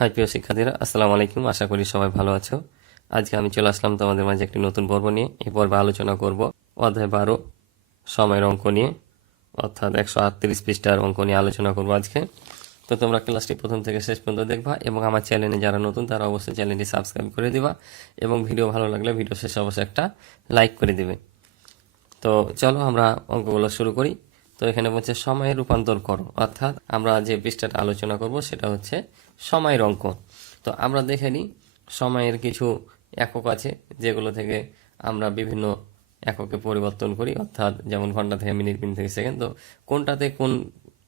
High, প্রিয় শিক্ষার্থীরা, আসসালামু আলাইকুম। আশা করি সবাই ভালো আছো। আজকে আমি চলে আসলাম তোমাদের মাঝে একটি নতুন পর্ব নিয়ে। এই পর্বে আলোচনা করব অধ্যায় বারো, সময়ের অঙ্ক নিয়ে। অর্থাৎ একশো আটত্রিশ পৃষ্ঠার অঙ্ক নিয়ে আলোচনা করব আজকে। তো তোমরা ক্লাসটি প্রথম থেকে শেষ পর্যন্ত দেখবা এবং আমার চ্যানেলে যারা নতুন, তারা অবশ্যই চ্যানেলটি সাবস্ক্রাইব করে দিবা এবং ভিডিও ভালো লাগলে ভিডিও শেষে অবশ্যই একটা লাইক করে দিবে। তো চলো আমরা অঙ্কগুলো শুরু করি। তো এখানে বলছে সময়ে রূপান্তর করো। অর্থাৎ আমরা যে পৃষ্ঠাটা আলোচনা করব সেটা হচ্ছে সময়ের অঙ্ক। তো আমরা দেখে নিই, সময়ের কিছু একক আছে, যেগুলো থেকে আমরা বিভিন্ন এককে পরিবর্তন করি, অর্থাৎ যেমন ঘণ্টা থেকে মিনিট মিনিট থেকে সেকেন্ড, তো কোনটাতে কোন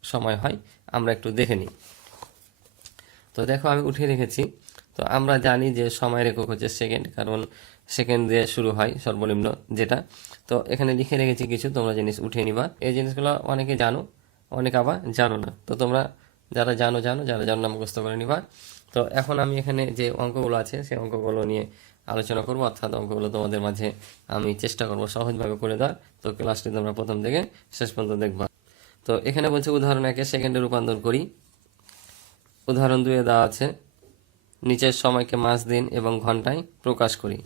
সময় হয়, আমরা একটু দেখে নিই। তো দেখো, আমি উঠিয়ে রেখেছি। তো আমরা জানি যে সময়ের একক হচ্ছে সেকেন্ড, কারণ সেকেন্ড দিয়ে শুরু হয় সর্বনিম্ন যেটা। তো এখানে লিখে রেখেছি কিছু, তোমরা জিনিস উঠিয়ে নিবা। এই জিনিসগুলো অনেকে জানো, অনেকে আবার জানো না। তো তোমরা যারা জানো জানো, যারা জানো না, মুখস্থ করে নিবা। তো এখন আমি এখানে যে অঙ্কগুলো আছে, সেই অঙ্কগুলো নিয়ে আলোচনা করব। অর্থাৎ অঙ্কগুলো তোমাদের মাঝে আমি চেষ্টা করব সহজভাবে করে দেওয়ার। তো ক্লাসটি তোমরা প্রথম থেকে শেষ পর্যন্ত দেখবা। তো এখানে বলছে উদাহরণ একে সেকেন্ডে রূপান্তর করি। উদাহরণ দুয়ে দেওয়া আছে, নিচের সময়কে মাস, দিন এবং ঘন্টায় প্রকাশ করি।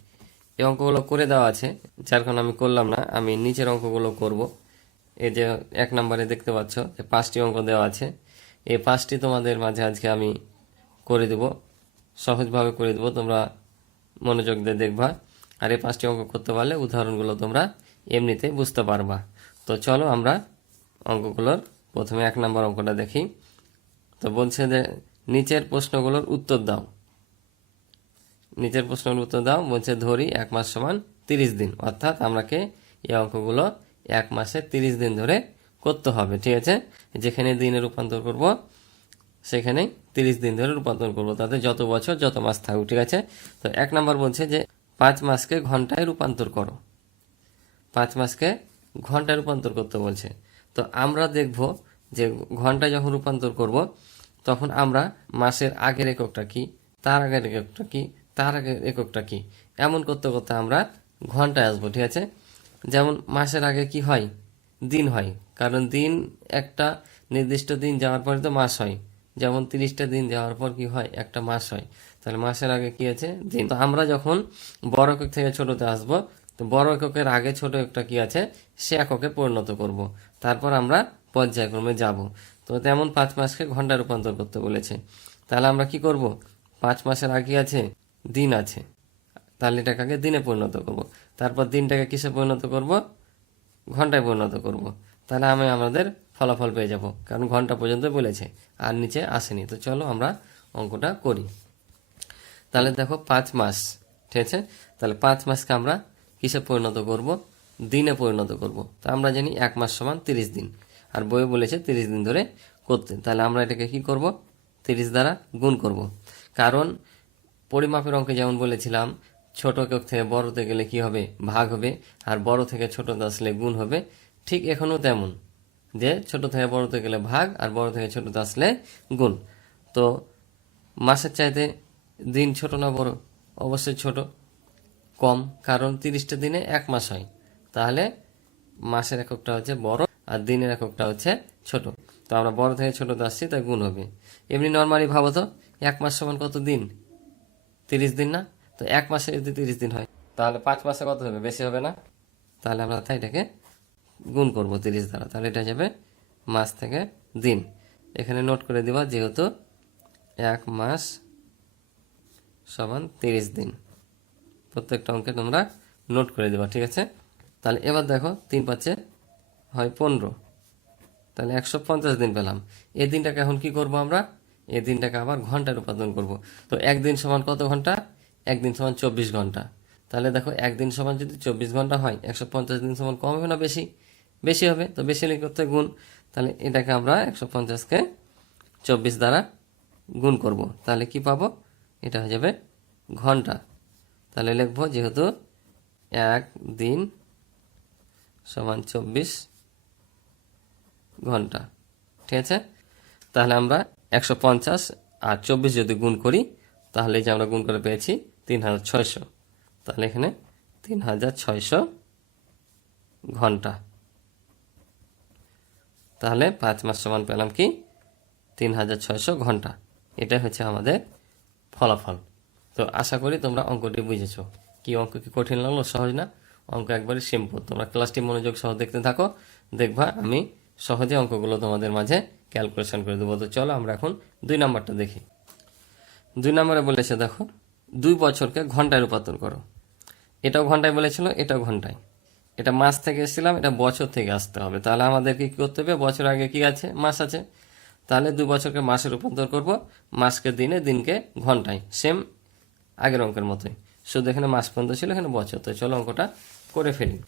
এই অঙ্কগুলো করে দেওয়া আছে, যার কারণে আমি করলাম না, আমি নিচের অঙ্কগুলো করব। এই যে এক নম্বরে দেখতে পাচ্ছ যে পাঁচটি অঙ্ক দেওয়া আছে এই পাঁচটি তোমাদের মাঝে আজকে আমি করে দেব, সহজভাবে করে দেব, তোমরা মনোযোগ দিয়ে দেখবা। আর এই পাঁচটি অঙ্ক করতে পারলে উদাহরণগুলো তোমরা এমনিতে বুঝতে পারবা। তো চলো আমরা অঙ্কগুলোর প্রথমে এক নম্বর অঙ্কটা দেখি। তো বলছে যে, নিচের প্রশ্নগুলোর উত্তর দাও। নিচের প্রশ্নের উত্তর দাও, বলছে ধরি এক মাস সমান তিরিশ দিন। অর্থাৎ আমাকে এই অঙ্কগুলো এক মাসে তিরিশ দিন ধরে করতে হবে, ঠিক আছে? যেখানে দিনে রূপান্তর করব, সেখানে তিরিশ দিন ধরে রূপান্তর করব। তাতে যত বছর, যত মাস থাকুক, ঠিক আছে? তো এক নাম্বার বলছে যে পাঁচ মাসকে ঘন্টায় রূপান্তর করো। পাঁচ মাসকে ঘন্টায় রূপান্তর করতে বলছে। তো আমরা দেখব যে ঘন্টায় যখন রূপান্তর করব, তখন আমরা মাসের আগের এককটা কি, তার আগের এককটা কি, তার আগের এককটা কি, এমন করতে করতে আমরা ঘন্টায় আসব, ঠিক আছে? যেমন মাসের আগে কি হয়? দিন হয়। কারণ দিন একটা নির্দিষ্ট দিন যাওয়ার পরে তো মাস হয়। যেমন তিরিশটা দিন যাওয়ার পর কি হয়? একটা মাস হয়। তাহলে মাসের আগে কি আছে? দিন। তো আমরা যখন বড় একক থেকে ছোটতে আসব, তো বড় এককের আগে ছোট একটা কি আছে? সে এককে পরিণত করব। তারপর আমরা পর্যায়ক্রমে যাব। তো তেমন পাঁচ মাসকে ঘণ্টা রূপান্তর করতে বলেছে। তাহলে আমরা কি করব? পাঁচ মাসের আগে আছে? দিন আছে। তাহলে এটাকে দিনে পরিণত করব। তারপর দিনটাকে কিসে পরিণত করব? ঘন্টায় পরিণত করব। তাহলে আমি আমাদের ফলাফল পেয়ে যাব। কারণ ঘণ্টা পর্যন্ত বলেছে, আর নিচে আসেনি। তো চলো আমরা অঙ্কটা করি। তাহলে দেখো পাঁচ মাস, ঠিক আছে? তাহলে পাঁচ মাসকে আমরা কিসে পরিণত করব? দিনে পরিণত করব। তো আমরা জানি এক মাস সমান তিরিশ দিন। আর বইয়ে বলেছে তিরিশ দিন ধরে করতে। তাহলে আমরা এটাকে কি করব? তিরিশ দ্বারা গুণ করব। কারণ পরিমাপের অঙ্কে যেমন বলেছিলাম, ছোট থেকে বড়তে গেলে কি হবে? ভাগ হবে। আর বড় থেকে ছোটতে আসলে গুণ হবে। ঠিক এখনও তেমন, যে ছোট থেকে বড়তে গেলে ভাগ আর বড় থেকে ছোটতে আসলে গুণ। তো মাসের চাইতে দিন ছোট না বড়? অবশ্যই ছোট। কম, কারণ তিরিশটা দিনে এক মাস হয়। তাহলে মাসের এককটা হচ্ছে বড় আর দিনের এককটা হচ্ছে ছোট। তো আমরা বড় থেকে ছোটতে আসছি, তাই গুণ হবে। এমনি নর্মালি ভাবো তো, এক মাস সমান কত দিন? তিরিশ দিন না? তো এক মাসে যদি তিরিশ দিন হয়, তাহলে পাঁচ মাসে কত হবে? বেশি হবে না? তাহলে আমরা তাই এটাকে গুণ করব তিরিশ দ্বারা তাহলে এটা যাবে মাস থেকে দিন। এখানে নোট করে দেওয়া যেহেতু এক মাস সমান তিরিশ দিন। প্রত্যেকটা অঙ্কে তোমরা নোট করে দেবা, ঠিক আছে? তাহলে এবার দেখো, তিন পাঁচে হয় পনেরো। তাহলে একশো পঞ্চাশ দিন পেলাম। এই দিনটাকে এখন কি করব আমরা? এই দিনটাকে আবার ঘন্টায় রূপান্তর করব। তো একদিন সমান কত ঘণ্টা? একদিন সমান চব্বিশ ঘণ্টা। তাহলে দেখো, একদিন সমান যদি চব্বিশ ঘণ্টা হয়, একশো পঞ্চাশ দিন সমান কম হবে না বেশি? বেশি হবে, তো বেশি হলে করতে গুণ। তাহলে এটাকে আমরা একশো পঞ্চাশকে চব্বিশ দ্বারা গুণ করব। তাহলে কি পাবো? এটা হয়ে যাবে ঘণ্টা। তাহলে লিখব যেহেতু এক দিন সমান চব্বিশ ঘণ্টা। ঠিক আছে? তাহলে আমরা একশো পঞ্চাশ আর চব্বিশ যদি গুণ করি, তাহলে যে আমরা গুণ করে পেয়েছি তিন হাজার ছয়শো। তাহলে এখানে তিন হাজার ছয়শো ঘণ্টা। তাহলে পাঁচ মাস সমান পেলাম কি? তিন হাজার ছয়শো ঘণ্টা। এটা হচ্ছে আমাদের ফলাফল। তো আশা করি তোমরা অঙ্কটি বুঝেছ। কি অঙ্ক কি কঠিন লাগল? সহজ না? অঙ্ক একবারে সিম্পল তোমরা ক্লাসটি মনোযোগ সহ দেখতে থাকো। দেখবা আমি সহজে অঙ্কগুলো তোমাদের মাঝে ক্যালকুলেশন করে দেবো। তো চলো আমরা এখন দুই নাম্বারটা দেখি। দুই নম্বরে বলেছে দেখো, দুই বছরকে ঘন্টায় রূপান্তর করো। এটাও ঘন্টায় বলেছিল, এটাও ঘন্টায়। এটা মাস থেকে এসেছিলাম, এটা বছর থেকে আসতে হবে। তাহলে আমাদেরকে কি করতে হবে? বছর আগে কি আছে? মাস আছে। তাহলে দু বছরকে মাসে রূপান্তর করব। মাসকে দিনে, দিনকে ঘন্টায়। সেম আগের অঙ্কের মতোই। শুধু এখানে মাস পর্যন্ত ছিল, এখানে বছর। তো চলো অঙ্কটা করে ফেলি।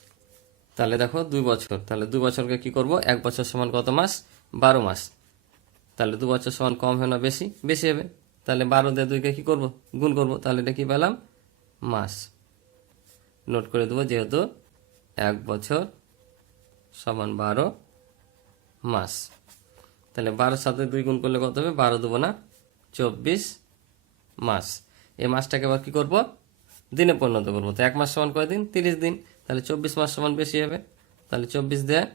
তাহলে দেখো দুই বছর। তাহলে দু বছরকে কি করব? এক বছর সমান কত মাস? বারো মাস। তাহলে দু বছর সমান কম হবে না বেশি? বেশি হবে। তাহলে বারো দিয়ে দুইকে কি করব? গুণ করব। তাহলে এটা কি পেলাম? মাস। নোট করে দেবো, যেহেতু এক বছর সমান বারো মাস। তাহলে বারোর সাথে দুই গুণ করলে কত হবে? বারো দেবো না চব্বিশ মাস। এই মাসটাকে আবার কি করব? দিনে পরিণত করব। তো এক মাস সমান কয় দিন? তিরিশ দিন। তাহলে চব্বিশ মাস সমান বেশি হবে। তাহলে চব্বিশ দেয়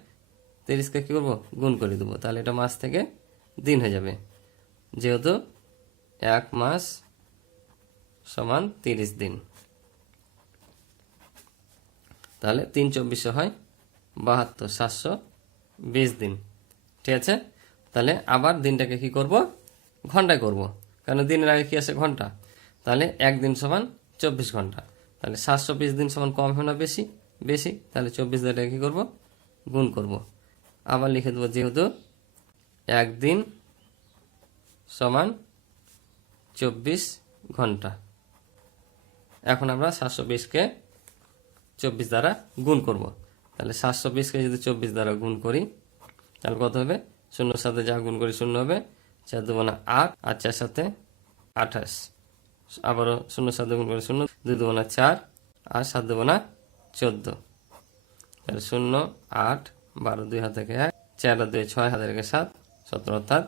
তিরিশকে কী করব? গুণ করে দেবো। তাহলে এটা মাস থেকে দিন হয়ে যাবে। যেহেতু এক মাস সমান তিরিশ দিন। তাহলে তিন চব্বিশে হয় বাহাত্তর, সাতশো বিশ দিন। ঠিক আছে? তাহলে আবার দিনটাকে কি করব? ঘন্টায় করব। কারণ দিনের আগে কি আছে ঘণ্টা? তাহলে একদিন সমান চব্বিশ ঘণ্টা। তাহলে সাতশো বিশ দিন সমান কম হবে না বেশি? বেশি? তাহলে চব্বিশ দিনটাকে কী করব? গুণ করব। আবার লিখে দেবো যেহেতু একদিন সমান চব্বিশ ঘণ্টা। এখন আমরা সাতশো বিশকে চব্বিশ দ্বারা গুণ করব। তাহলে সাতশো বিশকে যদি চব্বিশ দ্বারা গুণ করি, তাহলে কত হবে? শূন্যর সাথে যা গুণ করি শূন্য হবে। চার দেবো না আট, আর চার সাথে আঠাশ। আবারও শূন্যর সাথে গুণ করে শূন্য, দুই দেবো না চার, আর সাত দেবো না চোদ্দ। তাহলে শূন্য, আট, বারো, দুই হাত থেকে এক, চার দুই, ছয় হাজার থেকে সাত, সতেরো অর্থাৎ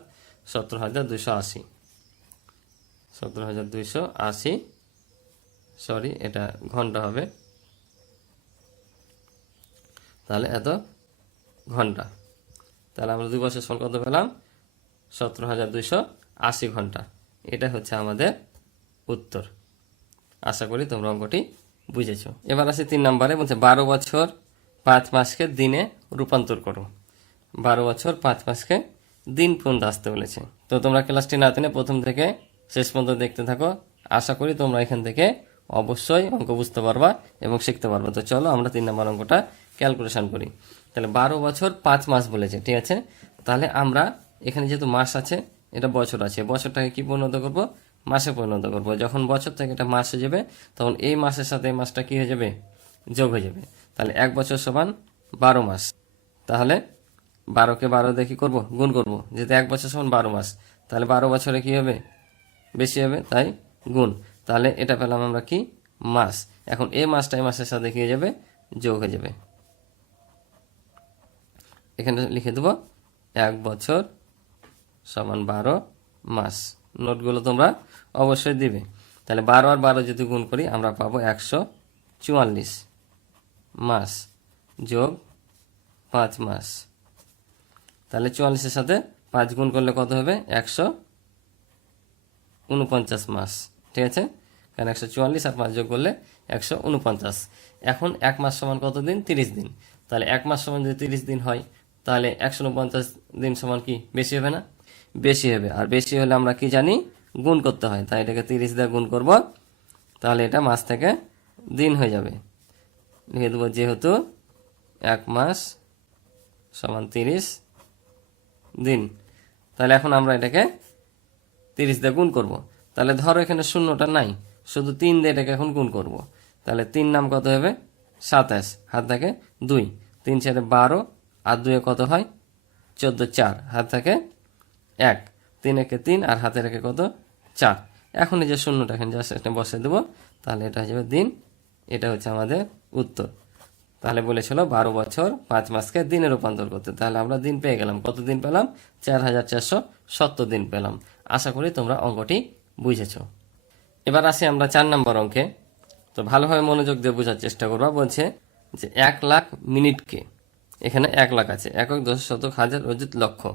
সতেরো হাজার দুইশো আশি। সতেরো হাজার দুইশো আশি সরি এটা ঘণ্টা হবে। তাহলে এত ঘণ্টা। তাহলে আমরা দুই বছর সল কত পেলাম? সতেরো হাজার দুইশো আশি ঘণ্টা। এটা হচ্ছে আমাদের উত্তর। আশা করি তোমরা অঙ্কটি বুঝেছ। এবার আসি তিন নম্বরে, বলছে বারো বছর পাঁচ মাসকে দিনে রূপান্তর করো। বারো বছর পাঁচ মাসকে দিন পর্যন্ত আসতে বলেছে। তো তোমরা ক্লাসটি না টেনে প্রথম থেকে শেষ পর্যন্ত দেখতে থাকো। আশা করি তোমরা এখান থেকে অবশ্যই অঙ্ক বুঝতে পারবা এবং শিখতে পারবা। তো চলো আমরা তিন নম্বর অঙ্কটা ক্যালকুলেশন করি। তাহলে বারো বছর পাঁচ মাস বলেছে, ঠিক আছে? তাহলে আমরা এখানে যেহেতু মাস আছে, এটা বছর আছে বছরটাকে কি পরিণত করব? মাসে পরিণত করব। যখন বছর থেকে এটা মাসে যাবে, তখন এই মাসের সাথে এই মাসটা কি হয়ে যাবে? যোগ হয়ে যাবে। তাহলে এক বছর সমান বারো মাস। তাহলে বারোকে বারো কি করব? গুণ করব। যেহেতু এক বছর সমান বারো মাস, তাহলে বারো বছরে কি হবে? বেশি হবে, তাই গুণ। তাহলে এটা পেলাম আমরা কি? মাস। এখন এই মাসটা এই মাসের সাথে কি হয়ে যাবে? যোগ হয়ে যাবে। এখানে লিখে দেবো এক বছর সমান বারো মাস। নোটগুলো তোমরা অবশ্যই দিবে। তাহলে বারো আর বারো যদি গুণ করি, আমরা পাবো একশো চুয়াল্লিশ মাস যোগ পাঁচ মাস। তাহলে চুয়াল্লিশের সাথে পাঁচ গুণ করলে কত হবে? একশো উনপঞ্চাশ মাস। ঠিক আছে? কারণ একশো চুয়াল্লিশ আর পাঁচ যোগ করলে একশো উনপঞ্চাশ। এখন এক মাস সমান কত দিন? তিরিশ দিন। তাহলে এক মাস সমান যদি তিরিশ দিন হয় তাহলে একশো উনপঞ্চাশ দিন সমান কি? বেশি হবে না? বেশি হবে। আর বেশি হলে আমরা কি জানি? গুণ করতে হয়। তাই এটাকে তিরিশ দিয়ে গুণ করব। তাহলে এটা মাস থেকে দিন হয়ে যাবে। লিখে দেবো যেহেতু এক মাস সমান তিরিশ দিন। তাহলে এখন আমরা এটাকে তিরিশ দিয়ে গুণ করব। তাহলে ধরো এখানে শূন্যটা নাই। শুধু তিন দিয়ে এটাকে এখন গুণ করব। তাহলে তিন নাম কত হবে? সাতাশ। হাত থাকে দুই। তিন চারে বারো। আর দুয়ে কত হয়? চোদ্দ, চার। হাত থাকে এক। তিন একে তিন আর হাতে রেখে কত? চার। এখন এই যে শূন্যটা এখানে জাস্ট এটা বসে দেবো, তাহলে এটা হয়ে যাবে দিন। এটা হচ্ছে আমাদের উত্তর। তাহলে বলেছিল বারো বছর পাঁচ মাসকে দিনে রূপান্তর করতে। তাহলে আমরা দিন পেয়ে গেলাম। কত দিন পেলাম? চার হাজার চারশো সত্তর দিন পেলাম। আশা করি তোমরা অঙ্কটি বুঝেছ। এবার আসি আমরা চার নম্বর অঙ্কে। তো ভালোভাবে মনোযোগ দিয়ে বোঝার চেষ্টা করবা। বলছে যে এক লাখ মিনিটকে এখানে এক লাখ আছে। একক দশ শতক হাজার অযুত লক্ষ।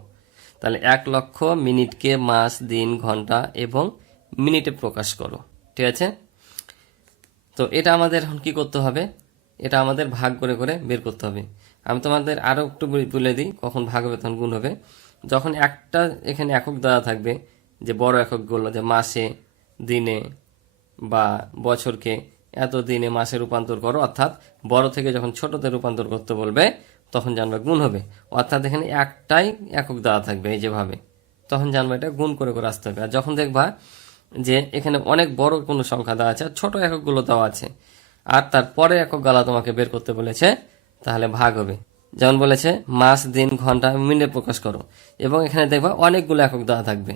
তাহলে এক লক্ষ মিনিটকে মাস, দিন, ঘণ্টা এবং মিনিটে প্রকাশ করো। ঠিক আছে? তো এটা আমাদের এখন কী করতে হবে? এটা আমাদের ভাগ করে করে বের করতে হবে। আমি তোমাদের আরও একটু বলে- দিই কখন ভাগ হবে তখন গুণ হবে। যখন একটা এখানে একক দেওয়া থাকবে, যে বড় এককগুলো যে মাসে, দিনে বা বছরকে এত দিনে মাসে রূপান্তর করো, অর্থাৎ বড় থেকে যখন ছোটতে রূপান্তর করতে বলবে তখন জানবে গুণ হবে। অর্থাৎ এখানে একটাই একক দেওয়া থাকবে এই যেভাবে তখন জানবে এটা গুণ করে করে আসতে হবে। আর যখন দেখবা যে এখানে অনেক বড় কোনো সংখ্যা দেওয়া আছে, আর ছোট এককগুলো দেওয়া আছে, আর তারপরে একক গালা তোমাকে বের করতে বলেছে, তাহলে ভাগ হবে। যেমন বলেছে, মাস, দিন, ঘণ্টা, মিনিটে প্রকাশ করো। এবং এখানে দেখবা অনেকগুলো একক দেওয়া থাকবে।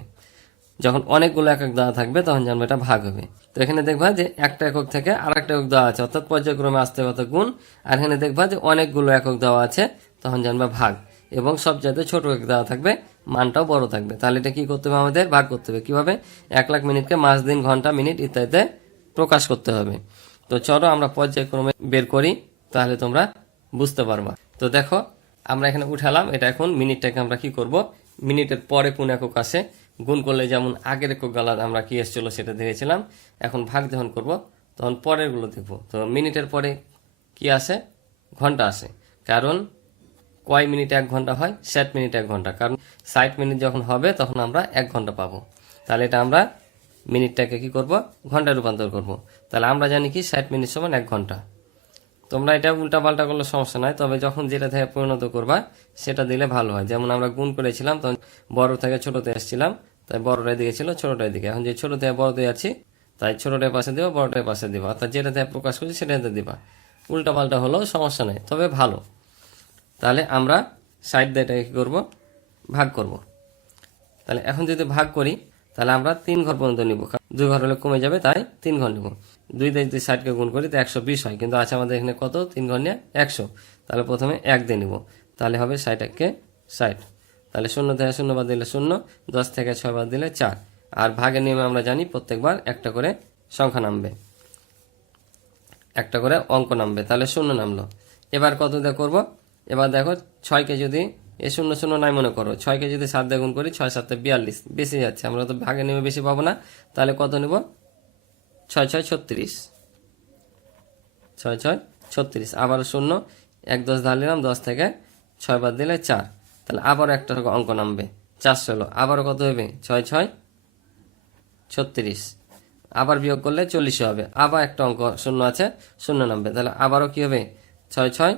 যখন অনেকগুলো একক দেওয়া থাকবে, তখন জানবে এটা ভাগ হবে। তো এখানে দেখবা যে একটা একক থেকে আর একটা একক দেওয়া আছে, অর্থাৎ পর্যায়ক্রমে আসতে হবে গুণ। আর এখানে দেখবা যে অনেকগুলো একক দেওয়া আছে, তখন জানবে ভাগ। এবং সব জায়গায় ছোট একক দেওয়া থাকবে, মানটাও বড় থাকবে। তাহলে এটা কি করতে হবে আমাদের? ভাগ করতে হবে। কীভাবে? এক লাখ মিনিটকে মাস, দিন, ঘণ্টা, মিনিট ইত্যাদিতে প্রকাশ করতে হবে। তো চলো আমরা পর্যায়ক্রমে বের করি, তাহলে তোমরা বুঝতে পারবা। তো দেখো, আমরা এখানে উঠালাম। এটা এখন মিনিটটাকে আমরা কি করব? মিনিটের পরে কোন একক আসে গুণ করলে যেমন আগের একক গালা আমরা কি এসেছিল সেটা দেখেছিলাম, এখন ভাগ যখন করব, তখন পরেরগুলো দেখব। তো মিনিটের পরে কি আসে? ঘণ্টা আসে। কারণ কয় মিনিট এক ঘণ্টা হয়? ষাট মিনিট এক ঘণ্টা। কারণ ষাট মিনিট যখন হবে, তখন আমরা এক ঘণ্টা পাবো। তাহলে এটা আমরা মিনিটটাকে কি করব? ঘন্টায় রূপান্তর করব। তাহলে আমরা জানি কি ষাট মিনিট সমান এক ঘণ্টা। তোমরা এটা উল্টা পাল্টা করলে সমস্যা নাই, তবে যখন যেটা থেকে পরিণত করবা, সেটা দিলে ভালো হয়। যেমন আমরা গুণ করেছিলাম, তখন বড় থেকে ছোটতে এসেছিলাম, তাই বড়টার দিকে ছিল ছোটটার দিকে। এখন যে ছোট থেকে বড়তে আছি তাই ছোটটার পাশে দেবো বড়টার পাশে দেবো। অর্থাৎ যেটা থেকে প্রকাশ করছি সেটাতে দিবা। উল্টা পাল্টা হলেও সমস্যা নেই, তবে ভালো। তাহলে আমরা সাইড দিয়ে এটাকে কী করব? ভাগ করব। তাহলে এখন যদি ভাগ করি, তাহলে আমরা তিন ঘর পর্যন্ত নিব। দুই ঘর হলে কমে যাবে, তাই তিন ঘর নিব। দুই দিয়ে যদি ষাটকে গুণ করি তো একশো বিশ হয়। কিন্তু আছে আমাদের এখানে কত? তিন ঘর নিয়ে একশো। তাহলে প্রথমে এক দিয়ে নিব। তাহলে হবে ষাট এককে ষাট। তাহলে শূন্য থেকে শূন্য বাদ দিলে শূন্য, দশ থেকে ছয় বাদ দিলে চার। আর ভাগের নিয়মে আমরা জানি প্রত্যেকবার একটা করে সংখ্যা নামবে। একটা করে অঙ্ক নামবে। তাহলে শূন্য নামলো। এবার কত দিয়ে করব? এবার দেখো ছয়কে যদি এ শূন্য শূন্য নাই মনে করো, ছয়কে যদি সাত দিয়ে গুণ করি, ছয় সাতে বিয়াল্লিশ। বেশি যাচ্ছে। আমরা তো ভাগে নেমে বেশি পাবো না। তাহলে কত নেব? ছয় ছয় ছত্রিশ। ছয় ছয় ছত্রিশ। আবার শূন্য। এক দশ ধার নিলাম, দশ থেকে ছয় বাদ দিলে চার। তাহলে আবার একটা অঙ্ক নামবে। চারশো হলো আবারও কত হবে? ছয় ছয় ছত্রিশ। আবার বিয়োগ করলে চল্লিশে হবে। আবার একটা অঙ্ক শূন্য আছে, শূন্য নামবে। তাহলে আবারও কি হবে? ছয় ছয়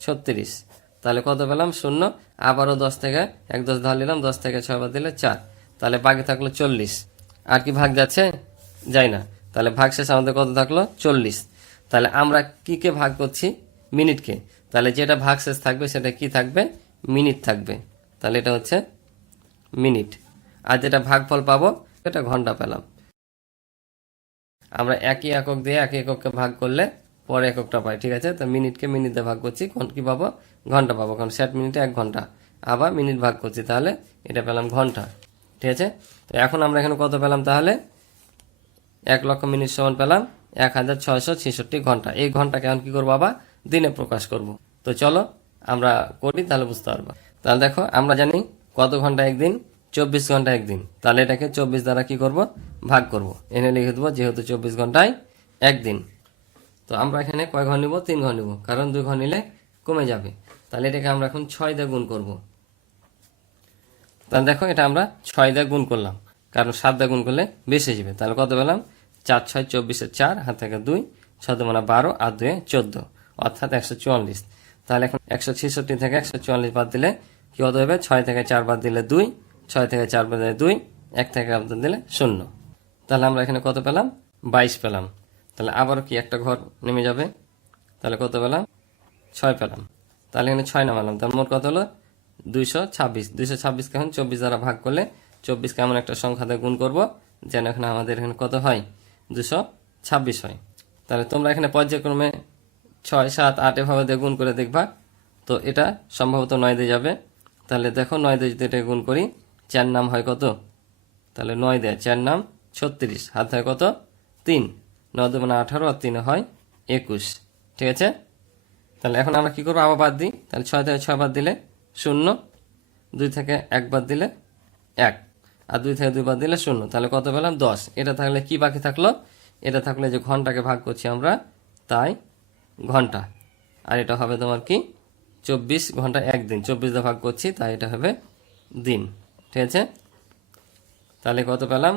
ছত্রিশ। তাহলে কত পেলাম? শূন্য। আবারও দশ থেকে এক দশ ধার নিলাম, দশ থেকে ছয় বাদ দিলে চার। তাহলে বাকি থাকল চল্লিশ। আর কি ভাগ যাচ্ছে? যাই না। তাহলে ভাগ শেষ আমাদের কত থাকল? চল্লিশ। তাহলে আমরা কি কে ভাগ করছি? মিনিটকে তাহলে যেটা ভাগ শেষ থাকবে সেটা কি থাকবে? মিনিট থাকবে। তাহলে এটা হচ্ছে মিনিট। আর যেটা ভাগফল পাবো, সেটা ঘণ্টা পেলাম। আমরা একই একক দিয়ে একই একককে ভাগ করলে পরে এককটা পাই, ঠিক আছে? তো মিনিটকে মিনিট দিয়ে ভাগ করছি কি পাবো? ঘণ্টা পাবো। কারণ ষাট মিনিটে এক ঘণ্টা। আবার মিনিট ভাগ করছি, তাহলে এটা পেলাম ঘণ্টা। ঠিক আছে? তো এখন আমরা এখানে কত পেলাম তাহলে? এক লক্ষ মিনিট সমান পেলাম এক হাজার ছয়শো ছেষট্টি ঘণ্টা। এই ঘন্টাকে এখন কি করব আবার দিনে প্রকাশ করব। তো চলো, আমরা করি, তাহলে বুঝতে পারব। তাহলে দেখো, আমরা জানি কত ঘণ্টা একদিন? চব্বিশ ঘণ্টা একদিন। তাহলে এটাকে চব্বিশ দ্বারা কি করব? ভাগ করব। এনে লিখে দেবো, যেহেতু চব্বিশ ঘন্টায় একদিন। তো আমরা এখানে কয় ঘর নিব? তিন ঘর নিব। কারণ দুই ঘর নিলে কমে যাবে। তাহলে এটাকে আমরা এখন ছয় দিয়ে গুণ করব। তাহলে দেখো, এটা আমরা ছয় দিয়ে গুণ করলাম। কারণ সাত দিয়ে গুণ করলে বেশি যাবে। তাহলে কত পেলাম? চার, ছয় চব্বিশের চার, হাত থেকে দুই ছয় মানে বারো আর দুয়ে চোদ্দ। অর্থাৎ একশো চুয়াল্লিশ। তাহলে এখন একশো ছেষট্টি থেকে একশো চুয়াল্লিশ বাদ দিলে কি কত হবে? ছয় থেকে চার বাদ দিলে দুই, ছয় থেকে চার বাদ দিলে দুই, এক থেকে বাদ দিলে শূন্য। তাহলে আমরা এখানে কত পেলাম? বাইশ পেলাম। তাহলে আবারও কি একটা ঘর নেমে যাবে? তাহলে কত পেলাম? ছয় পেলাম। তাহলে এখানে ছয় নামালাম। তার মোট কত হলো? দুইশো ছাব্বিশ। দুইশো ছাব্বিশকে এখন চব্বিশ দ্বারা ভাগ করলে চব্বিশকে এমন একটা সংখ্যাতে গুণ করব, যেন এখানে আমাদের এখানে কত হয়? দুশো ছাব্বিশ হয়। তাহলে তোমরা এখানে পর্যায়ক্রমে ছয়, সাত, আট এভাবে দিয়ে গুণ করে দেখবা। তো এটা সম্ভবত নয় দিয়ে যাবে। তাহলে দেখো নয় দিয়ে যদি এটা গুণ করি, চার নাম হয় কত? তাহলে নয় দেয় চার নাম ছত্রিশ। হাত হয় কত? তিন। নয় মানে আঠারো আর তিন হয় একুশ। ঠিক আছে? তাহলে এখন আমরা কি করব? আবার বাদ দিই। তাহলে ছয় থেকে ছয় বাদ দিলে শূন্য, দুই থেকে এক বাদ দিলে এক। আর দুই থেকে দুই বাদ দিলে শূন্য। তাহলে কত পেলাম? দশ। এটা থাকলে কি বাকি থাকল? এটা থাকলে যে ঘন্টাকে ভাগ করছি আমরা, তাই ঘণ্টা। আর এটা হবে তোমার কি? চব্বিশ ঘণ্টা একদিন চব্বিশ দিয়ে ভাগ করছি, তাই এটা হবে দিন। ঠিক আছে? তাহলে কত পেলাম?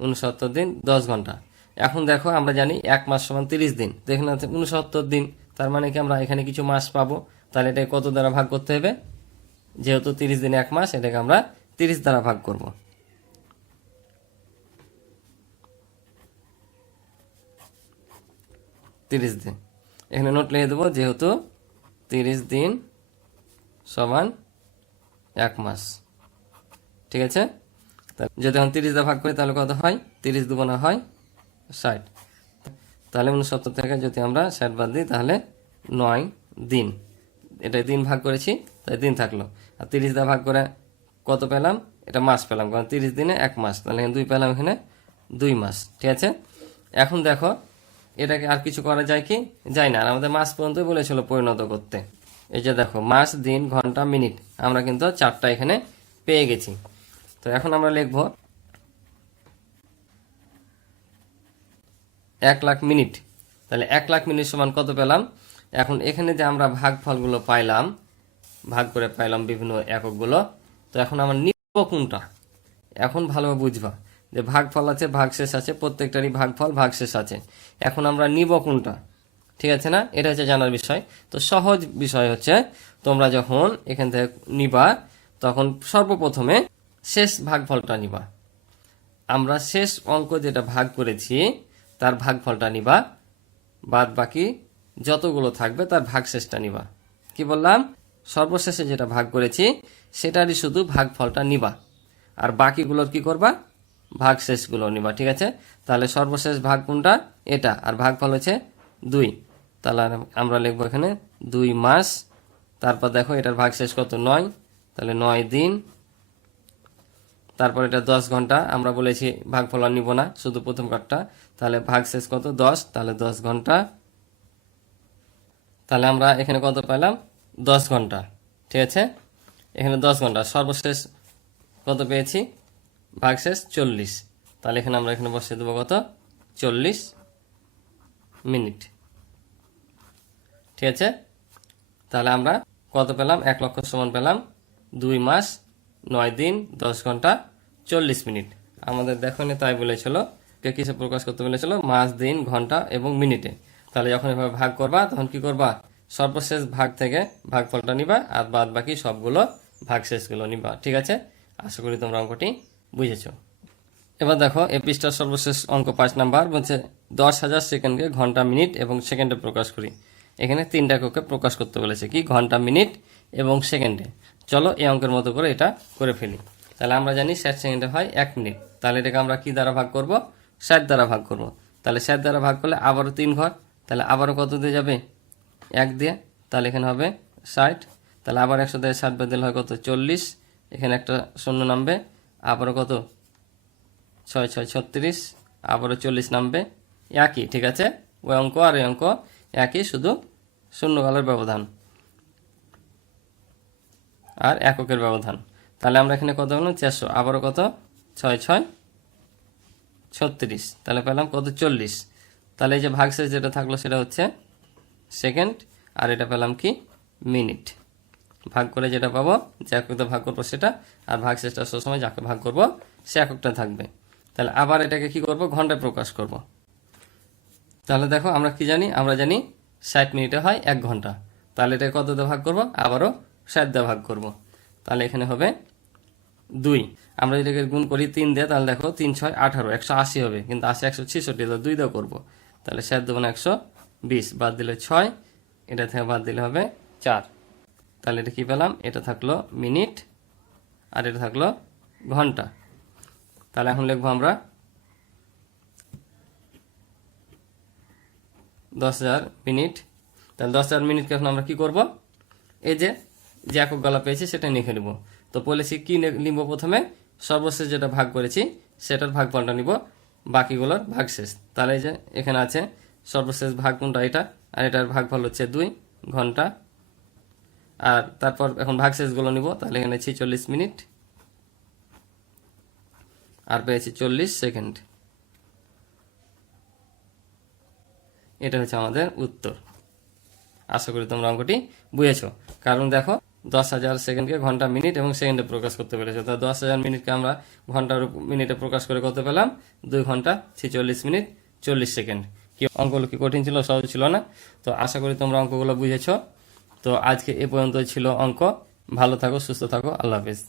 উনসত্তর দিন, দশ ঘণ্টা। এখন দেখো, আমরা জানি এক মাস সমান তিরিশ দিন। তো এখানে আছে উনসত্তর দিন, তার মানে কি আমরা এখানে কিছু মাস পাবো? তাহলে এটাকে কত দ্বারা ভাগ করতে হবে? যেহেতু তিরিশ দিন এক মাস, এটাকে আমরা তিরিশ দ্বারা ভাগ করব। তিরিশ দিন। এখানে নোট লিখে দেবো, যেহেতু তিরিশ দিন সমান এক মাস। ঠিক আছে? যদি এখন তিরিশ দিয়ে ভাগ করি, তাহলে কত হয়? তিরিশ দুগুণা হয় ষাট। তাহলে উনসত্তর থেকে যদি আমরা ষাট বাদ দিই, তাহলে নয় দিন। এটা দিন ভাগ করেছি, তাই দিন থাকল। আর তিরিশ দিয়ে ভাগ করে কত পেলাম? এটা মাস পেলাম, কারণ তিরিশ দিনে এক মাস। তাহলে দুই পেলাম এখানে দুই মাস। ঠিক আছে? এখন দেখো এটাকে আর কিছু করা যায় কি? যায় না। আর আমাদের মাস পর্যন্ত বলেছিল পরিণত করতে। এই যে দেখো, মাস, দিন, ঘণ্টা, মিনিট, আমরা কিন্তু চারটা এখানে পেয়ে গেছি। তো এখন আমরা লিখব এক লাখ মিনিট। তাহলে এক লাখ মিনিট সমান কত পেলাম? এখন এখানে যে আমরা ভাগফলগুলো পাইলাম, ভাগ করে পাইলাম বিভিন্ন এককগুলো, তো এখন আমার নিব কোনটা? এখন ভালোভাবে বুঝবা যে ভাগফল আছে, ভাগশেষ আছে, প্রত্যেকটারই ভাগ ভাগফল, ভাগশেষ আছে। এখন আমরা নিব কোনটা? ঠিক আছে না? এটা হচ্ছে জানার বিষয়। তো সহজ বিষয় হচ্ছে, তোমরা যখন এখান থেকে নিবা, তখন সর্বপ্রথমে শেষ ভাগফলটা নিবা। আমরা শেষ অঙ্ক যেটা ভাগ করেছি, তার ভাগফলটা নিবা। বাদ বাকি যতগুলো থাকবে, তার ভাগশেষটা নিবা। কি বললাম? সর্বশেষে যেটা ভাগ করেছি, সেটারই শুধু ভাগফলটা নিবা। আর বাকিগুলোর কি করবা? ভাগশেষগুলো নিবা, ঠিক আছে? তাহলে সর্বশেষ ভাগ কোনটা? এটা। আর ভাগফল হচ্ছে দুই। তাহলে আমরা লিখব এখানে দুই মাস। তারপর দেখো এটার ভাগশেষ কত? নয়। তাহলে নয় দিন। তারপর এটা দশ ঘণ্টা। আমরা বলেছি ভাগফল আর নিব না, শুধু প্রথম কার্ডটা তাহলে ভাগশেষ কত? দশ। তাহলে দশ ঘণ্টা। তাহলে আমরা এখানে কত পেলাম? দশ ঘণ্টা। ঠিক আছে? এখানে দশ ঘণ্টা। সর্বশেষ কত পেয়েছি? ভাগশেষ চল্লিশ। তাহলে এখানে আমরা এখানে বসিয়ে দেবো কত? চল্লিশ মিনিট। ঠিক আছে? তাহলে আমরা কত পেলাম? এক লক্ষ সমান পেলাম দুই মাস, নয় দিন, দশ ঘণ্টা, চল্লিশ মিনিট। আমাদের দেখো তাই বলেছিল। কে কিসে প্রকাশ করতে বলেছিল? মাস, দিন, ঘণ্টা এবং মিনিটে। তাহলে যখন এভাবে ভাগ করবা, তখন কি করবা? সর্বশেষ ভাগ থেকে ভাগফলটা নিবা আর বাদ বাকি সবগুলো ভাগশেষগুলো নিবা। ঠিক আছে? আশা করি তোমরা অঙ্কটি বুঝেছ? এবার দেখো এই পৃষ্ঠার সর্বশেষ অঙ্ক পাঁচ নাম্বার বলছে, দশ হাজার সেকেন্ডকে ঘণ্টা মিনিট এবং সেকেন্ডে প্রকাশ করি। এখানে তিনটা এককে প্রকাশ করতে বলেছে কি? ঘণ্টা মিনিট এবং সেকেন্ডে। চলো এই অঙ্কের মতো করে এটা করে ফেলি। তাহলে আমরা জানি ষাট সেকেন্ডে হয় এক মিনিট। তাহলে এটাকে আমরা কি দ্বারা ভাগ করব? ষাট দ্বারা ভাগ করব। তাহলে ষাট দ্বারা ভাগ করলে আবারও তিন ঘর। তাহলে আবারও কত দিয়ে যাবে? এক দিয়ে। তাহলে এখানে হবে ষাট। তাহলে আবার একশো দিয়ে ষাট বাদ হয় কত? চল্লিশ। এখানে একটা শূন্য নামবে। আবারও কত? ছয় ছয়, ছত্রিশ। আবারও চল্লিশ নামবে। একই, ঠিক আছে? ওই অঙ্ক আর এই অঙ্ক একই, শুধু শূন্যকালের ব্যবধান। আর এককের ব্যবধান। তাহলে আমরা এখানে কত পেলাম চারশো। আবারও কত? ছয় ছয়, ছত্রিশ। তাহলে পেলাম কত? চল্লিশ। তাহলে এই যে ভাগশেষ যেটা থাকল সেটা হচ্ছে সেকেন্ড, আর এটা পেলাম কি? মিনিট। ভাগ করে যেটা পাবো, যে এককটা ভাগ করব সেটা, আর ভাগশেষটা সবসময় যাকে ভাগ করব, সে এককটা থাকবে। তাহলে আবার এটাকে কি করব? ঘন্টায় প্রকাশ করব। তাহলে দেখো, আমরা কি জানি? আমরা জানি ষাট মিনিটে হয় এক ঘণ্টা। তাহলে এটাকে কত দিয়ে ভাগ করব? আবারও ষাট দিয়ে ভাগ করব। তাহলে এখানে হবে দুই। আমরা এটাকে গুণ করি তিন দিয়ে, তাহলে দেখো তিন ছয় আঠারো, একশো আশি হবে। কিন্তু আশি, একশো ছেষট্টি তো দুই দিয়ে করব। তাহলে ষাট দেবো না একশো বিশ, বাদ দিলে ছয়, এটা থেকে বাদ দিলে হবে চার। তাহলে এটা কি পেলাম? এটা থাকল মিনিট আর এটা থাকল ঘণ্টা। তাহলে এখন লিখব আমরা দশ হাজার মিনিট। তাহলে দশ হাজার মিনিটকে এখন আমরা কি করব? এই যে যে একক গলা পেয়েছি সেটা লিখে নিব। তো বলেছি কি নিব প্রথমে? সর্বশেষ যেটা ভাগ করেছি সেটার ভাগফলটা নিব। বাকিগুলোর ভাগশেষ। তাহলে এই যে এখানে আছে সর্বশেষ ভাগ কোনটা? এটা। আর এটার ভাগ ভাগফল হচ্ছে দুই ঘণ্টা আর তারপর এখন ভাগশেষগুলো নিব, তাহলে এখানে ছিচল্লিশ মিনিট। আর পেয়েছি চল্লিশ সেকেন্ড। এটা হচ্ছে আমাদের উত্তর। আশা করি তোমরা অঙ্কটি বুঝেছ। কারণ দেখো, দশ হাজার সেকেন্ডকে ঘণ্টা, মিনিট এবং সেকেন্ডে প্রকাশ করতে পেরেছ। তো দশ হাজার মিনিটকে আমরা ঘণ্টার মিনিটে প্রকাশ করে করতে পেলাম? দুই ঘণ্টা, ছেচল্লিশ মিনিট, চল্লিশ সেকেন্ড। কি অঙ্কগুলো কি কঠিন ছিল, সহজ ছিল না? তো আশা করি তোমরা অঙ্কগুলো বুঝেছ। তো আজকে এ পর্যন্ত ছিল অঙ্ক। ভালো থাকো সুস্থ থাকো আল্লাহ হাফিজ।